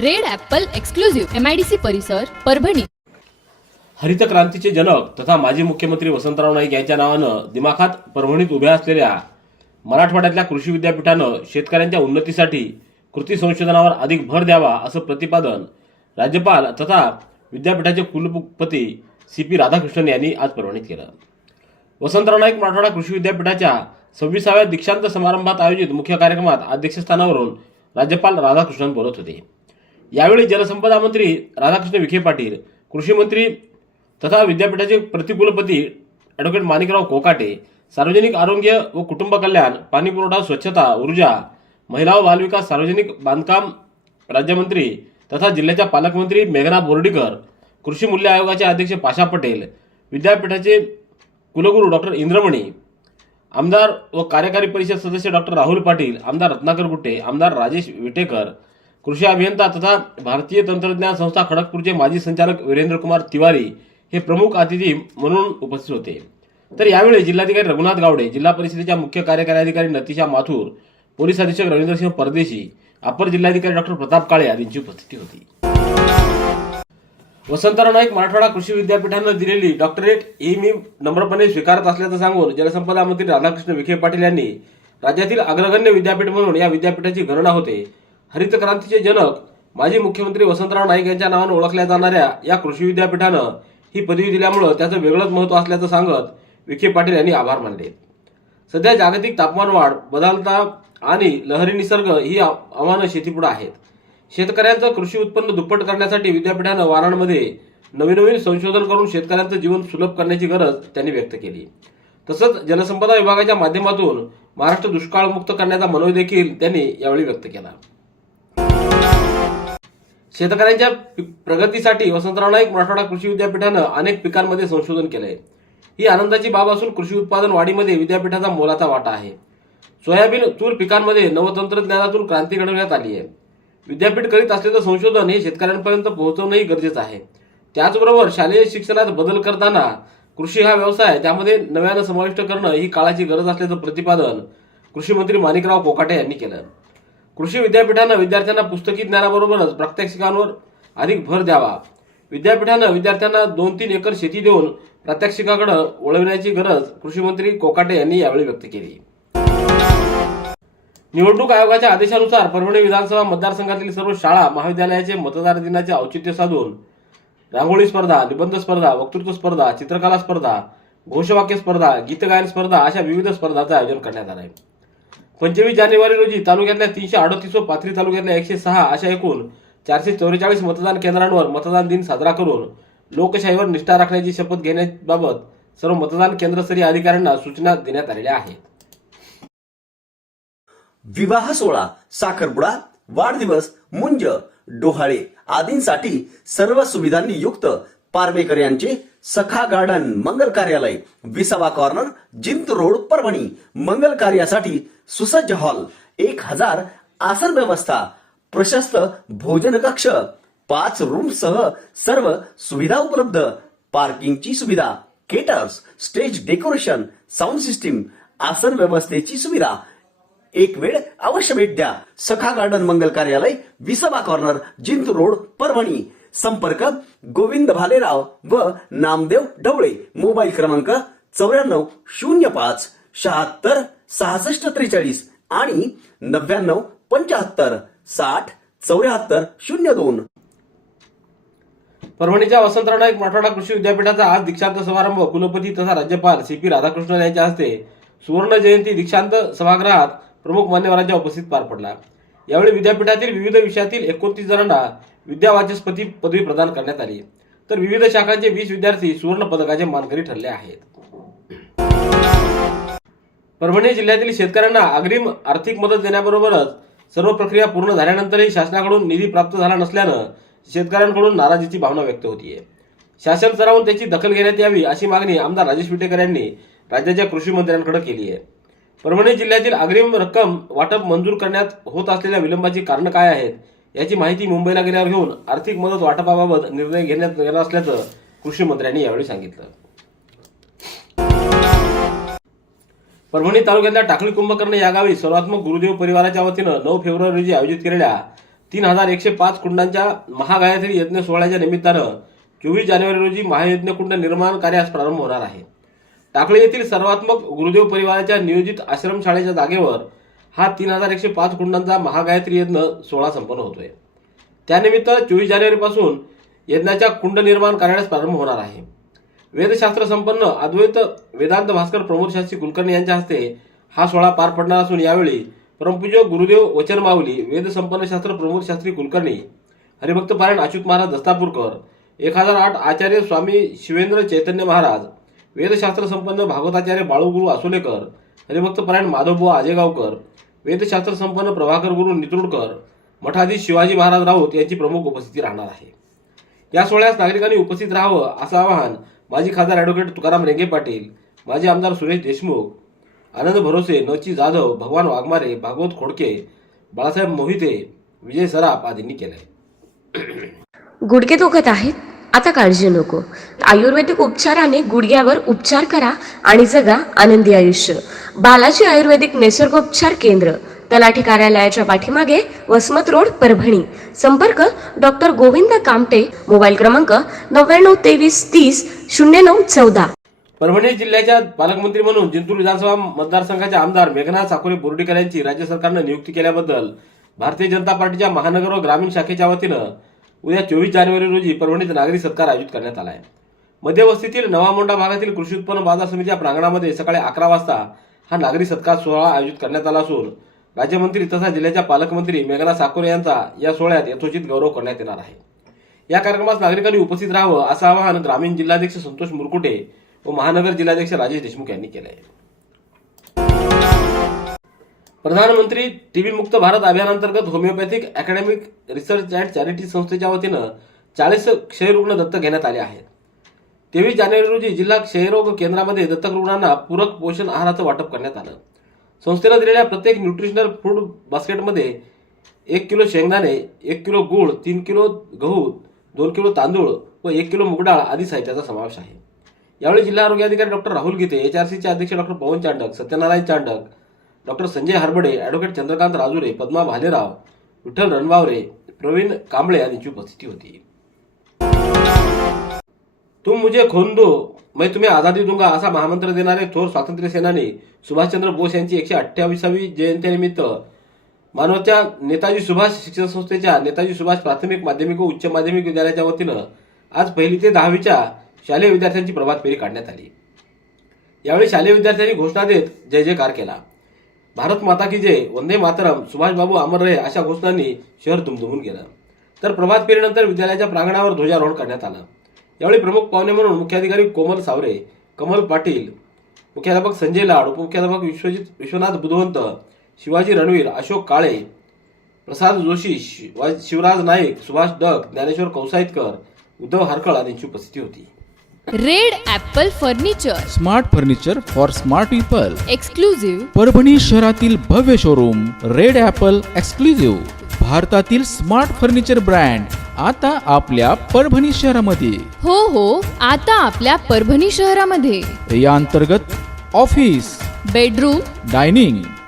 Red apple exclusive MIDC परिसर परभणी. हरित क्रांतीचे जनक तथा माजी मुख्यमंत्री वसंतराव नाईक यांच्या नावानं दिमाखात परभणीत उभ्या असलेल्या मराठवाड्यातल्या कृषी विद्यापीठानं शेतकऱ्यांच्या उन्नतीसाठी कृती संशोधनावर अधिक भर द्यावा असं प्रतिपादन राज्यपाल तथा विद्यापीठाचे कुलपती सी पी राधाकृष्णन यांनी आज परभणीत केलं. वसंतराव नाईक मराठवाडा कृषी विद्यापीठाच्या सव्वीसाव्या दीक्षांत समारंभात आयोजित मुख्य कार्यक्रमात अध्यक्षस्थानावरून राज्यपाल राधाकृष्णन बोलत होते. यावेळी जलसंपदा मंत्री राधाकृष्ण विखे पाटील कृषी मंत्री तथा विद्यापीठाचे प्रतिकुलपती ॲडव्होकेट माणिकराव कोकाटे सार्वजनिक आरोग्य व कुटुंब कल्याण पाणीपुरवठा स्वच्छता ऊर्जा महिला व बालविकास सार्वजनिक बांधकाम राज्यमंत्री तथा जिल्ह्याच्या पालकमंत्री मेघना बोर्डीकर कृषी मूल्य आयोगाचे अध्यक्ष पाशा पटेल विद्यापीठाचे कुलगुरू डॉक्टर इंद्रमणी आमदार व कार्यकारी परिषद सदस्य डॉक्टर राहुल पाटील आमदार रत्नाकर गुट्टे आमदार राजेश विटेकर कृषी अभियंता तथा भारतीय तंत्रज्ञान संस्था खडगपूरचे माजी संचालक वीरेंद्र कुमार तिवारी हे प्रमुख अतिथी म्हणून उपस्थित होते. तर यावेळी जिल्हाधिकारी रघुनाथ गावडे जिल्हा परिषदेच्या मुख्य कार्यकारी अधिकारी नतिशा माथूर पोलीस अधीक्षक रवींद्रसिंह परदेशी अपर जिल्हाधिकारी डॉक्टर प्रताप काळे आदींची उपस्थिती होती. वसंतराव नाईक मराठवाडा कृषी विद्यापीठानं दिलेली डॉक्टरेट ही मी नम्रपणे स्वीकारत असल्याचं सांगून जलसंपदा मंत्री राधाकृष्ण विखे पाटील यांनी राज्यातील अग्रगण्य विद्यापीठ म्हणून या विद्यापीठाची गणना होते. हरित क्रांतीचे जनक माजी मुख्यमंत्री वसंतराव नाईक यांच्या नावानं ओळखल्या जाणाऱ्या या कृषी विद्यापीठानं ही पदवी दिल्यामुळं त्याचं वेगळंच महत्त्व असल्याचं सांगत विखे पाटील यांनी आभार मानले. सध्या जागतिक तापमानवाढ बदलता आणि लहरी निसर्ग ही आव्हानं शेतीपुढे आहेत. शेतकऱ्यांचं कृषी उत्पन्न दुप्पट करण्यासाठी विद्यापीठानं वारांमध्ये नवीन नवीन संशोधन करून शेतकऱ्यांचं जीवन सुलभ करण्याची गरज त्यांनी व्यक्त केली. तसंच जलसंपदा विभागाच्या माध्यमातून महाराष्ट्र दुष्काळमुक्त करण्याचा मनोय देखील त्यांनी यावेळी व्यक्त केला. शेतकऱ्यांच्या पि- प्रगतीसाठी वसंतराव नाईक मराठवाडा कृषी विद्यापीठानं अनेक पिकांमध्ये संशोधन केलं आहे ही आनंदाची बाब असून कृषी उत्पादन वाढीमध्ये विद्यापीठाचा मोलाचा वाटा आहे. सोयाबीन तूर पिकांमध्ये नवतंत्रज्ञानातून क्रांती घडवण्यात आली आहे. विद्यापीठ करीत असलेलं संशोधन हे शेतकऱ्यांपर्यंत पोहोचवणंही गरजेचं आहे. त्याचबरोबर शालेय शिक्षणात बदल करताना कृषी हा व्यवसाय त्यामध्ये नव्यानं समाविष्ट करणं ही काळाची गरज असल्याचं प्रतिपादन कृषी मंत्री माणिकराव कोकाटे यांनी केलं. कृषी विद्यापीठानं विद्यार्थ्यांना पुस्तकी ज्ञानाबरोबरच प्रात्यक्षिकांवर अधिक भर द्यावा. विद्यापीठानं विद्यार्थ्यांना दोन तीन एकर शेती देऊन प्रात्यक्षिकाकडे वळविण्याची गरज कृषी मंत्री कोकाटे यांनी यावेळी व्यक्त केली. निवडणूक आयोगाच्या आदेशानुसार परभणी विधानसभा मतदारसंघातील सर्व शाळा महाविद्यालयाचे मतदार दिनाचे औचित्य साधून रांगोळी स्पर्धा निबंध स्पर्धा वक्तृत्व स्पर्धा चित्रकला स्पर्धा घोषवाक्य स्पर्धा गीतगायन स्पर्धा अशा विविध स्पर्धांचं आयोजन करण्यात आलं आहे पंचवीस जानेवारी रोजी तालुक्यातल्या तीनशे अडतीस व पाथरी तालुक्यातल्या एकशे सहा अशा एकूण चारशे चौवेचाळीस मतदान केंद्रांवर मतदान दिन साजरा करून लोकशाहीवर निष्ठा राखण्याची शपथ घेण्याबाबत सर्व मतदान केंद्रस्तरीय अधिकाऱ्यांना सूचना देण्यात आलेल्या आहेत. विवाह सोहळा साखरपुडा वाढदिवस मुंज डोहाळे आदींसाठी सर्व सुविधांनी युक्त पारवेकर यांचे सखा गार्डन मंगल कार्यालय विसावा कॉर्नर जिंत रोड परभणी मंगल कार्यासाठी सुसज्ज हॉल एक हजार आसन व्यवस्था प्रशस्त भोजन कक्ष पाच रूम सह सर्व सुविधा उपलब्ध पार्किंगची सुविधा caterers stage decoration sound system आसन व्यवस्थेची सुविधा. एक वेळ अवश्य भेट द्या. सखा गार्डन मंगल कार्यालय विसभा कॉर्नर जिंत रोड परभणी. संपर्क गोविंद भालेराव व नामदेव ढवळे. मोबाईल क्रमांक चौऱ्याण्णव शून्य पाच शहात्तर सहासष्ट त्रेचाळीस आणि नव्याण्णव पंच्याहत्तर साठ चौऱ्याहत्तर शून्य दोन. परभणीच्या वसंतराव नाईक मराठवाडा कृषी विद्यापीठाचा आज दीक्षांत समारंभ. कुलपती तथा राज्यपाल सी पी राधाकृष्णन यांच्या हस्ते सुवर्ण जयंती दीक्षांत सभागृहात प्रमुख मान्यवरांच्या उपस्थित पार पडला. यावेळी विद्यापीठातील विविध विषयातील एकोणतीस जणांना विद्यावाचस्पती पदवी प्रदान करण्यात आली. तर विविध शाखांचे वीस विद्यार्थी सुवर्ण पदकाचे मानकरी ठरले आहेत. परभणी जिल्ह्यातील शेतकऱ्यांना अग्रिम आर्थिक मदत देण्याबरोबरच सर्व प्रक्रिया पूर्ण झाल्यानंतरही शासनाकडून निधी प्राप्त झाला नसल्यानं शेतकऱ्यांकडून नाराजीची भावना व्यक्त होतीये. शासन स्तरावरून त्याची दखल घेण्यात यावी अशी मागणी आमदार राजेश विटेकर यांनी राज्याच्या कृषी मंत्र्यांकडे केली आहे. परभणी जिल्ह्यातील अग्रिम रक्कम वाटप मंजूर करण्यात होत असलेल्या विलंबाची कारणं काय आहेत याची माहिती मुंबईला गेल्यावर घेऊन आर्थिक मदत वाटपाबाबत निर्णय घेण्यात येणार असल्याचं कृषी मंत्र्यांनी यावेळी सांगितलं. परभणी तालुक्यातल्या टाकळी कुंभकर्ण या गावी सर्वात्मक गुरुदेव परिवाराच्या वतीनं नऊ फेब्रुवारी रोजी आयोजित केलेल्या तीन हजार एकशे पाच कुंडांच्या महागायत्री यज्ञ सोहळ्याच्या निमित्तानं चोवीस जानेवारी रोजी महायज्ञ कुंड निर्माण कार्यास प्रारंभ होणार आहे. टाकळी येथील सर्वात्मक गुरुदेव परिवाराच्या नियोजित आश्रमशाळेच्या जागेवर हा तीन हजार एकशे पाच कुंडांचा महागायत्री यज्ञ सोहळा संपन्न होतोय. त्यानिमित्त चोवीस जानेवारीपासून यज्ञाच्या कुंड निर्माण कार्यास प्रारंभ होणार आहे. वेदशास्त्र संपन्न अद्वैत वेदांत भास्कर प्रमोद शास्त्री कुलकर्णी यांच्या हस्ते हा सोहळा पार पडणार असून यावेळी परमपूज्य गुरुदेव वचन माऊली वेदसंपन्न शास्त्र प्रमोद शास्त्री कुलकर्णी हरिभक्त पारायण अच्युत महाराज दस्तापूरकर एक हजार आठ आचार्य स्वामी शिवेंद्र चैतन्य महाराज वेदशास्त्र संपन्न भागवताचार्य बाळूगुरु आसोलेकर हरिभक्त पारायण माधवबुवा आजेगावकर वेदशास्त्र संपन्न प्रभाकर गुरु नितरुडकर मठाधीश शिवाजी महाराज राऊत यांची प्रमुख उपस्थिती राहणार आहे. या सोहळ्यास नागरिकांनी उपस्थित राहावं असं आवाहन माजी खासदार ॲडव्होकेट तुकाराम रेंगे पाटील माजी आमदार सुरेश देशमुख आनंद भरोसे नची जाधव भगवान वाघमारे भागवत खोडके बाळासाहेब मोहिते विजय सराफ आदींनी केलंय. गुडघे दुखत आहेत? आता काळजी नको. आयुर्वेदिक उपचाराने गुडघ्यावर उपचार करा आणि जगा आनंदी आयुष्य. बालाजी आयुर्वेदिक निसर्गोपचार केंद्र तलाठी कार्यालयाच्या पाठीमागे वसमत रोड परभणी. संपर्क डॉक्टर गोविंद कामटे मोबाईल क्रमांक नव्याण्णव तेवीस तीस शून्य नऊ चौदा. परभणी जिल्ह्याच्या पालकमंत्री म्हणून जिंतूर विधानसभा मतदारसंघाचे आमदार मेघना साकोरे बोर्डीकर यांची राज्य सरकारनं नियुक्ती केल्याबद्दल भारतीय जनता पार्टीच्या महानगर व ग्रामीण शाखेच्या वतीनं उद्या चोवीस जानेवारी रोजी परभणीत नागरी सत्कार आयोजित करण्यात आला आहे. मध्यवस्तीतील नवामोंडा भागातील कृषी उत्पन्न बाजार समितीच्या प्रांगणामध्ये सकाळी अकरा वाजता हा नागरी सत्कार सोहळा आयोजित करण्यात आला असून राज्यमंत्री तथा जिल्ह्याच्या पालकमंत्री मेघना साकोरे यांचा या सोहळ्यात यथोचित गौरव करण्यात येणार आहे. या कार्यक्रमास नागरिकांनी उपस्थित राहावं असं आवाहन ग्रामीण जिल्हाध्यक्ष संतोष मुरकुटे व महानगर जिल्हाध्यक्ष राजेश देशमुख यांनी केलं आहे प्रधानमंत्री टीबी मुक्त भारत अभियानांतर्गत homeopathic academic research and charity संस्थेच्या वतीनं चाळीस क्षयरुग्ण दत्तक घेण्यात आले आहेत. तेवीस जानेवारी रोजी जिल्हा क्षयरोग केंद्रामध्ये दत्तक रुग्णांना पूरक पोषण आहाराचं वाटप करण्यात आलं. संस्थेनं दिलेल्या प्रत्येक न्यूट्रिशनल फूड बास्केटमध्ये एक किलो शेंगदाणे एक किलो गूळ तीन किलो गहू दोन किलो तांदूळ व एक किलो मुगडाळ आदी साहित्याचा समावेश आहे. यावेळी जिल्हा आरोग्य अधिकारी doctor Rahul Gite H R सीचे अध्यक्ष doctor Pawan Chandak Satyanarayan Chandak doctor Sanjay Harbade advocate Chandrakant Rajure Padma Bhalerao Vitthal Ranwaware Pravin Kamble यांची उपस्थिती होती. तुम मुझे खून दो मैं तुम्हें आझादी दूंगा असा महामंत्र देणारे थोर स्वातंत्र्य सेनानी सुभाषचंद्र बोस यांची एकशे अठ्ठावीसावी जयंतीनिमित्त मानवच्या नेताजी सुभाष शिक्षण संस्थेच्या नेताजी सुभाष प्राथमिक माध्यमिक व उच्च माध्यमिक विद्यालयाच्या वतीनं आज पहिली ते दहावीच्या शालेय विद्यार्थ्यांची प्रभात फेरी काढण्यात आली. यावेळी शालेय विद्यार्थ्यांनी घोषणा देत जय जयकार केला. भारत माता की जय वंदे मातरम सुभाषबाबू अमर रहे अशा घोषणांनी शहर दुमदुमून गेलं. तर प्रभात फेरीनंतर विद्यालयाच्या प्रांगणावर ध्वजारोहण करण्यात आलं. यावेळी प्रमुख पाहुणे म्हणून मुख्याधिकारी कोमल सावरे कमल पाटील मुख्याध्यापक संजय लाड उपमुख्याध्यापक विश्वजित विश्वनाथ बुधवंत शिवाजी रणवीर अशोक काळे प्रसाद जोशी शिवा- शिवराज नाईक सुभाष डक ज्ञानेश्वर कौसाईतकर उद्धव हारकळ आदींची उपस्थिती होती. Red apple furniture. Smart furniture for smart people. Exclusive Parbhani शहरातील भव्य शोरूम रेड ॲपल एक्सक्लुझिव्ह भारतातील स्मार्ट फर्निचर ब्रँड आता आपल्या परभणी शहरामध्ये. हो हो आता आपल्या परभणी शहरामध्ये. या अंतर्गत ऑफिस बेडरूम डायनिंग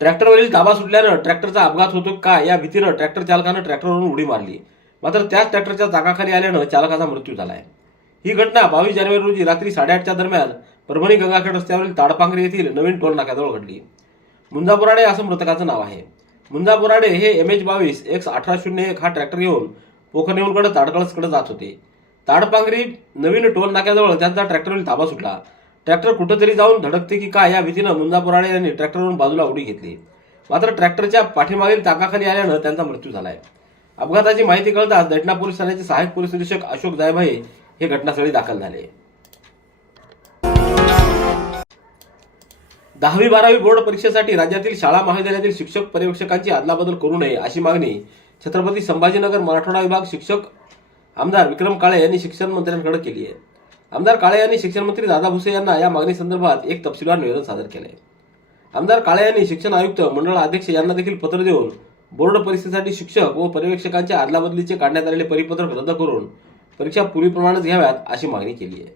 ट्रॅक्टरवरील ताबा सुटल्यानं ट्रॅक्टरचा अपघात होतो का या भीतीनं ट्रॅक्टर चालकानं ट्रॅक्टरवरून उडी मारली. मात्र त्याच ट्रॅक्टरच्या चाकाखाली आल्यानं चालकाचा मृत्यू झाला आहे ही घटना बावीस जानेवारी रोजी रात्री साडेआठच्या दरम्यान परभणी गंगाखेड रस्त्यावरील ताडपांगरे येथील नवीन टोल नाक्याजवळ घडली. मुंजापुराडे असं मृतकाचं नाव आहे. मुंजापुराडे हे एम एच बावीस एक्स अठरा शून्य एक हा ट्रॅक्टर घेऊन पोखरनेऊनकडे ताडकळसकडे जात होते. ताडपांगरी नवीन टोल नाक्याजवळ त्यांचा ट्रॅक्टरवरील ताबा सुटला ट्रॅक्टर कुठंतरी जाऊन धडकते की काय या भीतीनं मुंजापुराणे यांनी ट्रॅक्टरवरून बाजूला उडी घेतली. मात्र ट्रॅक्टरच्या पाठीमागील ताकाखाली आल्यानं त्यांचा मृत्यू झालाय. अपघाताची माहिती कळताच दटना पोलीस ठाण्याचे सहाय्यक पोलीस निरीक्षक अशोक जायभाई हे घटनास्थळी दाखल झाले. दहावी बारावी बोर्ड परीक्षेसाठी राज्यातील शाळा महाविद्यालयातील शिक्षक पर्यवेक्षकांची अदलाबदल करू नये अशी मागणी छत्रपती संभाजीनगर मराठवाडा विभाग शिक्षक आमदार विक्रम काळे यांनी शिक्षण मंत्र्यांकडे केली आहे. आमदार काळे यांनी शिक्षण मंत्री दादा भुसे यांना या मागणी संदर्भात एक तपशीलवार निवेदन सादर केले. आमदार काळे यांनी शिक्षण आयुक्त मंडळ अध्यक्ष यांना देखील पत्र देऊन बोर्ड परीक्षेसाठी शिक्षक व पर्यवेक्षकांच्या अदलाबदलीचे काढण्यात आलेले परिपत्रक रद्द करून परीक्षा पूर्वीप्रमाणेच घ्याव्यात अशी मागणी केली आहे.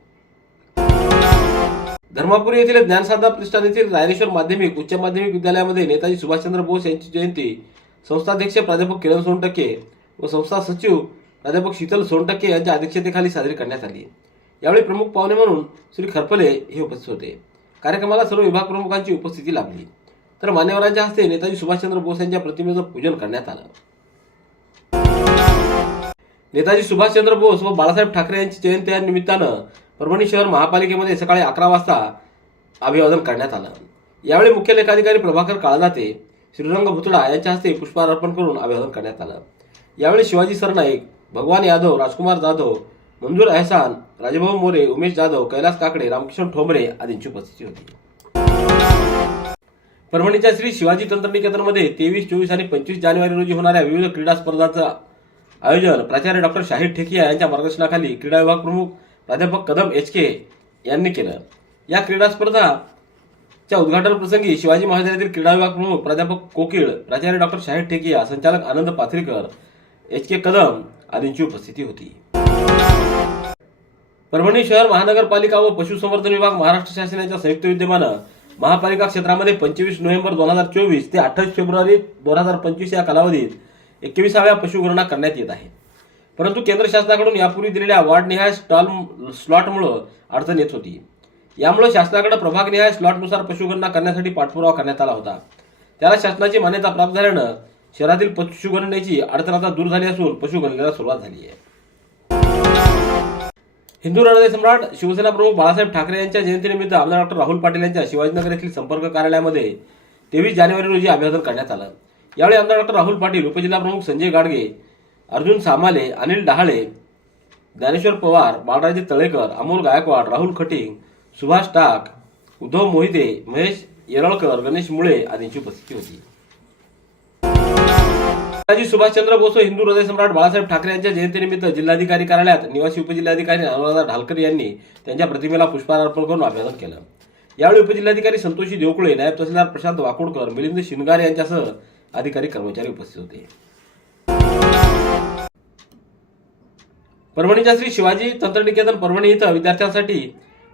धर्मापुरी येथील ज्ञानसाधना प्रतिष्ठान येथील रायरेश्वर माध्यमिक उच्च माध्यमिक विद्यालयामध्ये नेताजी सुभाषचंद्र बोस यांची जयंती संस्थाध्यक्ष प्राध्यापक किरण सोनटक्के व संस्था सचिव प्राध्यापक शीतल सोनटक्के यांच्या अध्यक्षतेखाली साजरी करण्यात आली. यावेळी प्रमुख पाहुणे म्हणून श्री खरपले हे उपस्थित होते. कार्यक्रमाला सर्व विभाग प्रमुखांची उपस्थिती लाभली. तर मान्यवरांच्या हस्ते नेताजी सुभाषचंद्र बोस यांच्या प्रतिमेचं पूजन करण्यात आलं. नेताजी सुभाषचंद्र बोस व बाळासाहेब ठाकरे यांची जयंती या निमित्तानं परभणी शहर महापालिकेमध्ये सकाळी अकरा वाजता अभिवादन करण्यात आलं. यावेळी मुख्य लेखाधिकारी प्रभाकर काळदाते श्रीरंग भुतडा यांच्या हस्ते पुष्पहार अर्पण करून अभिवादन करण्यात आलं. यावेळी शिवाजी सरनाईक भगवान यादव राजकुमार जाधव मंजूर अहसान राजभाऊ मोरे उमेश जाधव कैलास काकडे रामकिशन ठोंबरे आदींची उपस्थिती होती. परभणीच्या श्री शिवाजी तंत्रनिकेतनमध्ये तेवीस चोवीस आणि पंचवीस जानेवारी रोजी होणाऱ्या विविध क्रीडा स्पर्धांचं आयोजन प्राचार्य डॉक्टर शाहीर ठेकिया यांच्या मार्गदर्शनाखाली क्रीडा विभाग प्रमुख प्राध्यापक कदम एच के यांनी केलं. या क्रीडा स्पर्धाच्या उद्घाटन प्रसंगी शिवाजी महाविद्यालयातील क्रीडा विभाग प्रमुख प्राध्यापक कोकिळ प्राचार्य डॉक्टर शाहीर ठेकिया संचालक आनंद पाथरीकर एच के कदम आदींची उपस्थिती होती. परभणी शहर महानगरपालिका व पशुसंवर्धन विभाग महाराष्ट्र शासनाच्या संयुक्त विद्यमानं महापालिका क्षेत्रामध्ये पंचवीस नोव्हेंबर दोन हजार चोवीस ते अठ्ठावीस फेब्रुवारी दोन हजार पंचवीस या कालावधीत एकविसाव्या पशुगणना करण्यात येत आहे. परंतु केंद्र शासनाकडून यापूर्वी दिलेल्या वार्डनिहाय स्टॉल स्लॉटमुळं अडचण येत होती. यामुळे शासनाकडे प्रभागनिहाय स्लॉटनुसार पशुगणना करण्यासाठी पाठपुरावा करण्यात आला होता. त्याला शासनाची मान्यता प्राप्त झाल्यानं शहरातील पशुगणनेची अडचण आता दूर झाली असून पशुगणनेला सुरुवात झाली आहे. हिंदू हृदय सम्राट शिवसेना प्रमुख बाळासाहेब ठाकरे यांच्या जयंतीनिमित्त आमदार डॉक्टर राहुल पाटील यांच्या शिवाजीनगर येथील संपर्क कार्यालयामध्ये तेवीस जानेवारी रोजी अभिवादन करण्यात आलं. यावेळी आमदार डॉक्टर राहुल पाटील उपजिल्हा प्रमुख संजय गाडगे अर्जुन सामाले अनिल डहाळे ज्ञानेश्वर पवार बाळराजे तळेकर अमोल गायकवाड राहुल खटिंग सुभाष टाक उद्धव मोहिते महेश येरळकर गणेश मुळे आदींची उपस्थिती होती. नेताजी सुभाषचंद्र बोस व हिंदू हृदय सम्राट बाळासाहेब ठाकरे यांच्या जयंतीनिमित्त जिल्हाधिकारी कार्यालयात निवासी उपजिल्हाधिकारी अनुराधा ढालकर यांनी त्यांच्या प्रतिमेला पुष्पहार अर्पण करून अभिवादन केलं. यावेळी उपजिल्हाधिकारी संतोषी देवकुळे नायब तहसीलदार प्रशांत वाकोडकर मिलिंद शिनगारे यांच्यासह अधिकारी कर्मचारी उपस्थित होते. परभणीच्या श्री शिवाजी तंत्रनिकेतन परभणी इथं विद्यार्थ्यांसाठी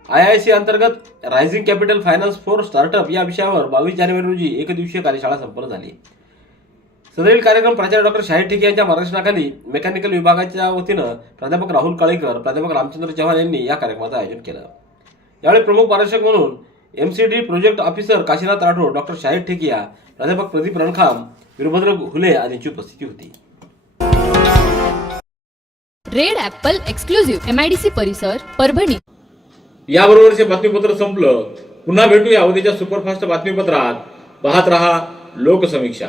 आय आय सी अंतर्गत raising capital finance for startup या विषयावर बावीस जानेवारी रोजी एक दिवसीय कार्यशाळा संपन्न झाली. सदरील कार्यक्रम प्राचार्य डॉक्टर शाहीर ठेके यांच्या मार्गदर्शनाखाली मेकॅनिकल विभागाच्या वतीनं प्राध्यापक राहुल काळेकर प्राध्यापक रामचंद्र चव्हाण यांनी या कार्यक्रमाचं आयोजन केलं. यावेळी प्रमुख मार्गदर्शक म्हणून MCD project officer Kashinath Rathod doctor Shahir Thekiya प्राध्यापक प्रदीप रणखाम वीरभद्र हुले आदींची उपस्थिती होती. रेड ॲपल एक्सक्लुझिव्ह एमआयडीसी परिसर परभणी. याबरोबरचे बातमीपत्र संपलं पुन्हा भेटूया उद्याच्या सुपरफास्ट बातमीपत्रात. पाहत रहा लोकसमीक्षा.